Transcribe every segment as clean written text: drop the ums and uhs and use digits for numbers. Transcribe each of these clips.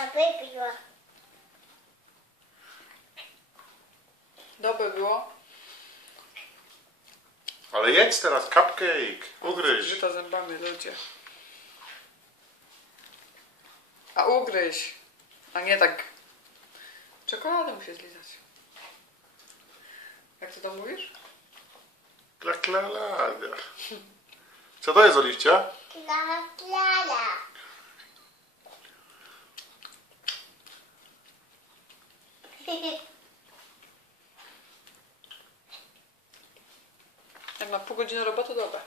wybiła. Dobre było. Ale jedz teraz cupcake. Ugryź. Żyta zębami, ludzie. A ugryź. A nie tak. Czekoladę musi zlizać. Jak ty to mówisz? Klaklaladia. Co to jest, Oliwcia? Klala. Jak ma pół godziny roboty, dobra.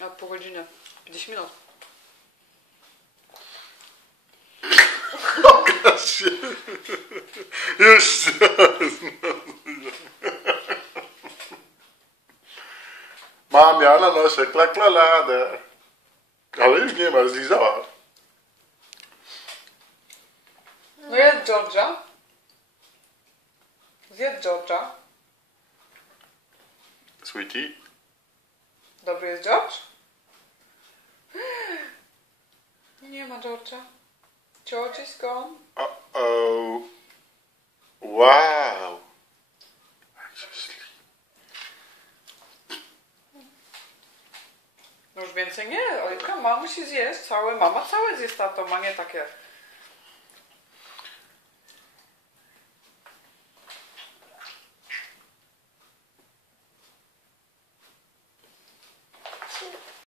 Ja pół godziny, 50 minut. Pokaż się. Już Mam ja na nosie klaklaladę. Ale już nie ma, zlizała. No jest Georgia. Zjedz Georgia. Sweetie. Dobry jest George? Nie ma George'a. George is gone. Uh-oh. Wow. Jak się śli. No już więcej nie. Ojka, mama musi zjeść całe. Mama całe zje z tatą, a nie takie